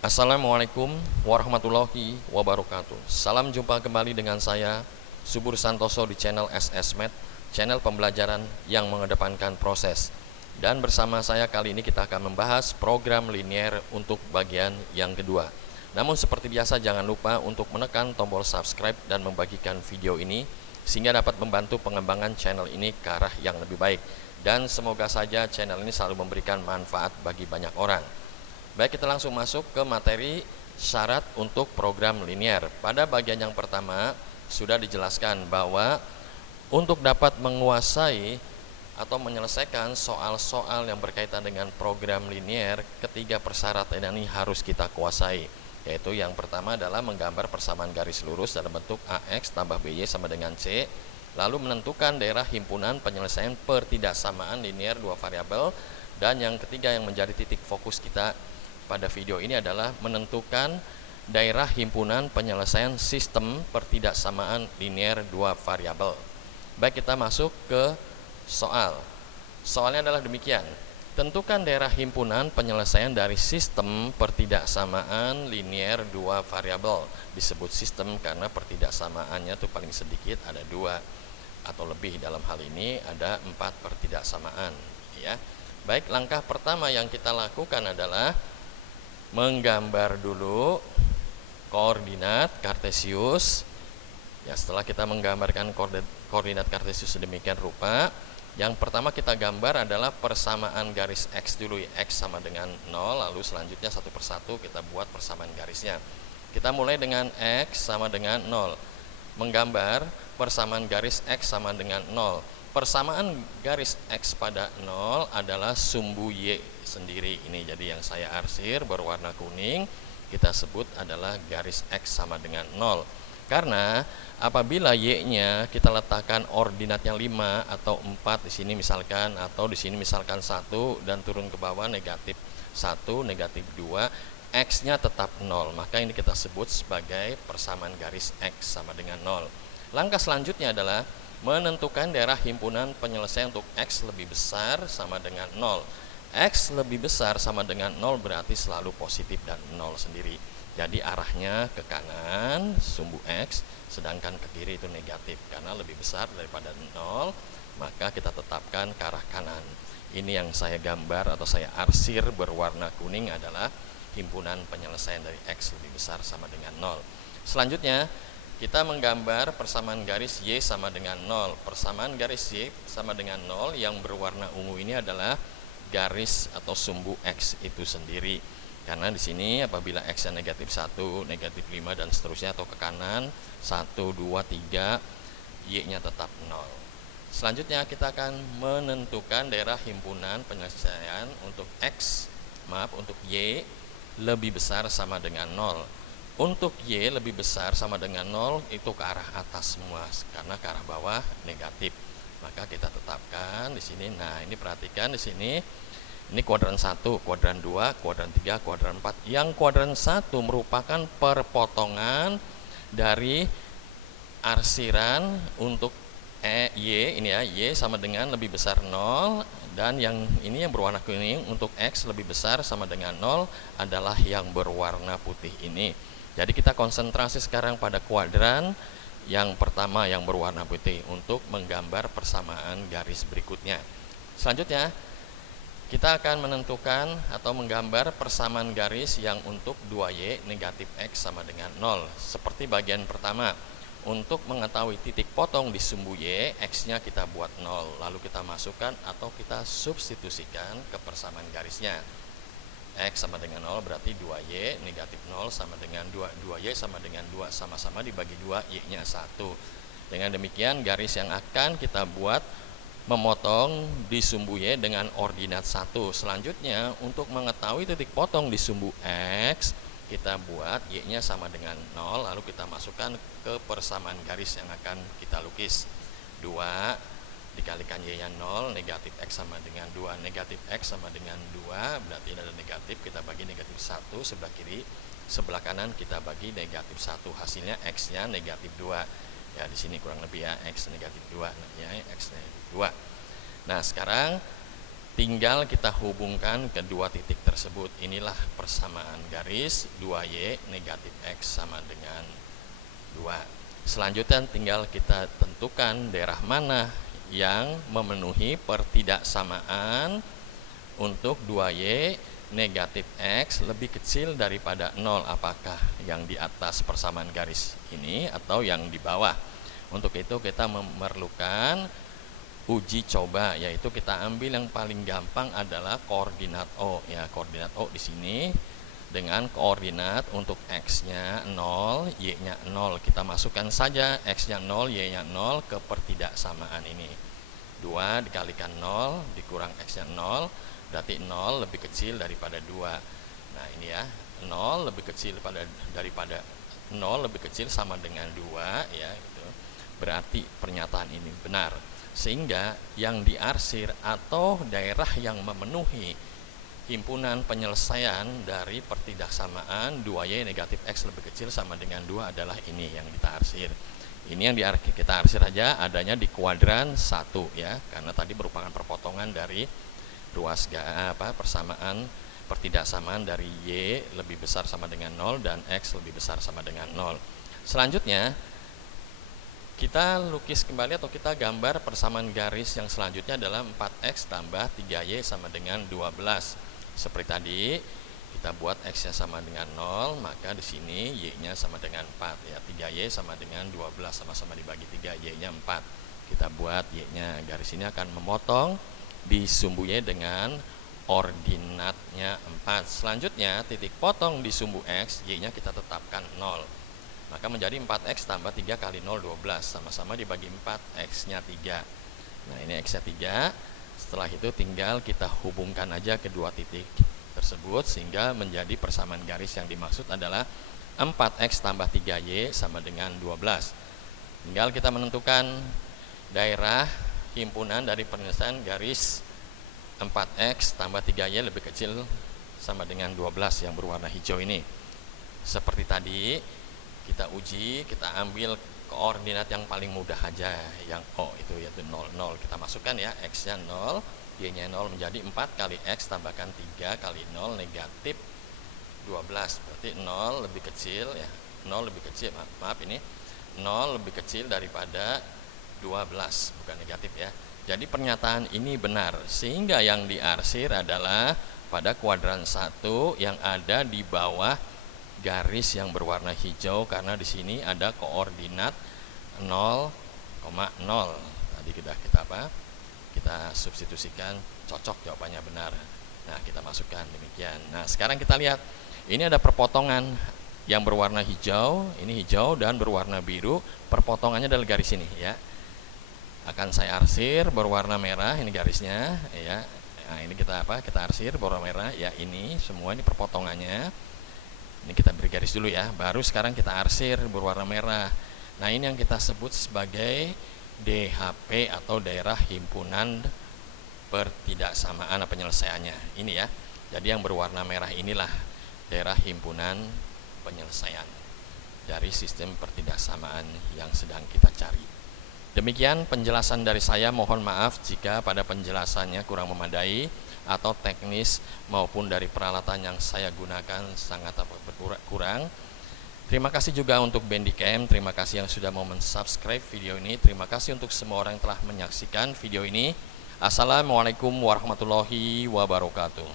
Assalamualaikum warahmatullahi wabarakatuh. Salam jumpa kembali dengan saya Subur Santoso di channel SSMath, channel pembelajaran yang mengedepankan proses. Dan bersama saya kali ini kita akan membahas program linier untuk bagian yang kedua. Namun seperti biasa jangan lupa untuk menekan tombol subscribe dan membagikan video ini sehingga dapat membantu pengembangan channel ini ke arah yang lebih baik. Dan semoga saja channel ini selalu memberikan manfaat bagi banyak orang. Baik, kita langsung masuk ke materi syarat untuk program linier. Pada bagian yang pertama sudah dijelaskan bahwa untuk dapat menguasai atau menyelesaikan soal-soal yang berkaitan dengan program linier, ketiga persyaratan ini harus kita kuasai. Yaitu yang pertama adalah menggambar persamaan garis lurus dalam bentuk AX tambah BY sama dengan C, lalu menentukan daerah himpunan penyelesaian pertidaksamaan linier dua variabel, dan yang ketiga yang menjadi titik fokus kita pada video ini adalah menentukan daerah himpunan penyelesaian sistem pertidaksamaan linier dua variabel. Baik, kita masuk ke soal. Soalnya adalah demikian. Tentukan daerah himpunan penyelesaian dari sistem pertidaksamaan linier dua variabel. Disebut sistem karena pertidaksamaannya itu paling sedikit ada dua atau lebih. Dalam hal ini ada 4 pertidaksamaan, ya. Baik, langkah pertama yang kita lakukan adalah menggambar dulu koordinat kartesius. Ya, setelah kita menggambarkan koordinat kartesius sedemikian rupa, yang pertama kita gambar adalah persamaan garis X dulu. X sama dengan 0, lalu selanjutnya satu persatu kita buat persamaan garisnya. Kita mulai dengan X sama dengan 0. Menggambar persamaan garis X sama dengan 0. Persamaan garis X pada 0 adalah sumbu Y sendiri ini. Jadi yang saya arsir berwarna kuning kita sebut adalah garis X sama dengan 0. Karena apabila Y-nya kita letakkan ordinatnya 5 atau 4 di sini misalkan, atau di sini misalkan 1 dan turun ke bawah negatif 1, negatif 2, X-nya tetap 0. Maka ini kita sebut sebagai persamaan garis X sama dengan 0. Langkah selanjutnya adalah menentukan daerah himpunan penyelesaian untuk X lebih besar sama dengan 0. X lebih besar sama dengan 0 berarti selalu positif dan 0 sendiri. Jadi arahnya ke kanan sumbu X, sedangkan ke kiri itu negatif. Karena lebih besar daripada 0, maka kita tetapkan ke arah kanan. Ini yang saya gambar atau saya arsir berwarna kuning adalah himpunan penyelesaian dari X lebih besar sama dengan 0. Selanjutnya kita menggambar persamaan garis Y sama dengan 0. Persamaan garis Y sama dengan 0 yang berwarna ungu ini adalah garis atau sumbu X itu sendiri. Karena di sini apabila X-nya negatif 1, negatif 5 dan seterusnya atau ke kanan 1, 2, 3, Y-nya tetap 0. Selanjutnya kita akan menentukan daerah himpunan penyelesaian untuk untuk Y lebih besar sama dengan 0. Untuk Y lebih besar sama dengan 0 itu ke arah atas semua, karena ke arah bawah negatif. Maka kita tetapkan di sini. Nah, ini perhatikan di sini. Ini kuadran 1, kuadran 2, kuadran 3, kuadran 4. Yang kuadran 1 merupakan perpotongan dari arsiran untuk Y ini ya, Y sama dengan lebih besar 0, dan yang ini yang berwarna kuning untuk X lebih besar sama dengan 0 adalah yang berwarna putih ini. Jadi kita konsentrasi sekarang pada kuadran yang pertama yang berwarna putih untuk menggambar persamaan garis berikutnya. Selanjutnya kita akan menentukan atau menggambar persamaan garis yang untuk 2Y negatif X sama dengan 0. Seperti bagian pertama, untuk mengetahui titik potong di sumbu Y, X-nya kita buat 0, lalu kita masukkan atau kita substitusikan ke persamaan garisnya. X sama dengan 0 berarti 2Y negatif 0 sama dengan 2. 2Y sama dengan 2, sama-sama dibagi 2, Y-nya 1. Dengan demikian garis yang akan kita buat memotong di sumbu Y dengan ordinat 1. Selanjutnya untuk mengetahui titik potong di sumbu X, kita buat Y-nya sama dengan 0, lalu kita masukkan ke persamaan garis yang akan kita lukis. 2 dikalikan Y-nya 0, negatif X sama dengan 2, negatif X sama dengan 2, berarti ada negatif, kita bagi negatif 1 sebelah kiri, sebelah kanan kita bagi negatif 1, hasilnya X-nya negatif 2. Ya, di sini kurang lebih ya, X negatif 2, nah, ya, X negatif 2. Nah, sekarang tinggal kita hubungkan kedua titik tersebut. Inilah persamaan garis 2Y negatif X sama dengan 2. Selanjutnya tinggal kita tentukan daerah mana yang memenuhi pertidaksamaan untuk 2Y negatif X lebih kecil daripada 0. Apakah yang di atas persamaan garis ini atau yang di bawah? Untuk itu kita memerlukan uji coba, yaitu kita ambil yang paling gampang adalah koordinat O ya. Koordinat O di sini dengan koordinat untuk X-nya 0, Y-nya 0. Kita masukkan saja X-nya 0, Y-nya 0 ke pertidaksamaan ini. 2 dikalikan 0 dikurang X-nya 0, berarti 0 lebih kecil daripada 2. Nah ini ya, 0 lebih kecil daripada 0 lebih kecil sama dengan 2 ya, gitu. Berarti pernyataan ini benar. Sehingga yang diarsir atau daerah yang memenuhi himpunan penyelesaian dari pertidaksamaan 2Y negatif X lebih kecil sama dengan 2 adalah ini yang kita arsir. Ini yang kita arsir aja adanya di kuadran 1 ya, karena tadi merupakan perpotongan dari ruas persamaan pertidaksamaan dari Y lebih besar sama dengan 0 dan X lebih besar sama dengan 0. Selanjutnya kita lukis kembali atau kita gambar persamaan garis yang selanjutnya adalah 4X tambah 3Y sama dengan 12. Seperti tadi, kita buat X-nya sama dengan 0, maka di sini Y-nya sama dengan 4 ya. 3Y sama dengan 12, sama-sama dibagi 3, Y-nya 4. Kita buat Y-nya, garis ini akan memotong di sumbu Y dengan ordinatnya 4. Selanjutnya, titik potong di sumbu X, Y-nya kita tetapkan 0. Maka menjadi 4X tambah 3 kali 0, 12. Sama-sama dibagi 4, X-nya 3. Nah ini X-nya 3. Setelah itu tinggal kita hubungkan aja kedua titik tersebut, sehingga menjadi persamaan garis yang dimaksud adalah 4X tambah 3Y sama dengan 12. Tinggal kita menentukan daerah himpunan dari penyelesaian garis 4X tambah 3Y lebih kecil sama dengan 12 yang berwarna hijau ini. Seperti tadi, kita uji, kita ambil koordinat yang paling mudah aja, yang O itu yaitu 0, 0. Kita masukkan ya, X-nya 0, Y-nya 0 menjadi 4 kali X tambahkan 3 kali 0 negatif 12. Berarti 0 lebih kecil ya, 0 lebih kecil, maaf ini 0 lebih kecil daripada 12, bukan negatif ya. Jadi pernyataan ini benar, sehingga yang diarsir adalah pada kuadran 1 yang ada di bawah garis yang berwarna hijau, karena di sini ada koordinat 0,0. Tadi kita substitusikan, cocok jawabannya benar. Nah, kita masukkan demikian. Nah, sekarang kita lihat. Ini ada perpotongan yang berwarna hijau, ini hijau dan berwarna biru. Perpotongannya adalah garis ini ya. Akan saya arsir berwarna merah, ini garisnya ya. Nah, ini kita arsir berwarna merah ya, ini semua ini perpotongannya. Ini kita beri garis dulu ya, baru sekarang kita arsir berwarna merah. Nah ini yang kita sebut sebagai DHP atau daerah himpunan pertidaksamaan penyelesaiannya. Ini ya, jadi yang berwarna merah inilah daerah himpunan penyelesaian dari sistem pertidaksamaan yang sedang kita cari. Demikian penjelasan dari saya, mohon maaf jika pada penjelasannya kurang memadai atau teknis maupun dari peralatan yang saya gunakan sangat kurang. Terima kasih juga untuk Bandicam, terima kasih yang sudah mau mensubscribe video ini, terima kasih untuk semua orang yang telah menyaksikan video ini. Assalamualaikum warahmatullahi wabarakatuh.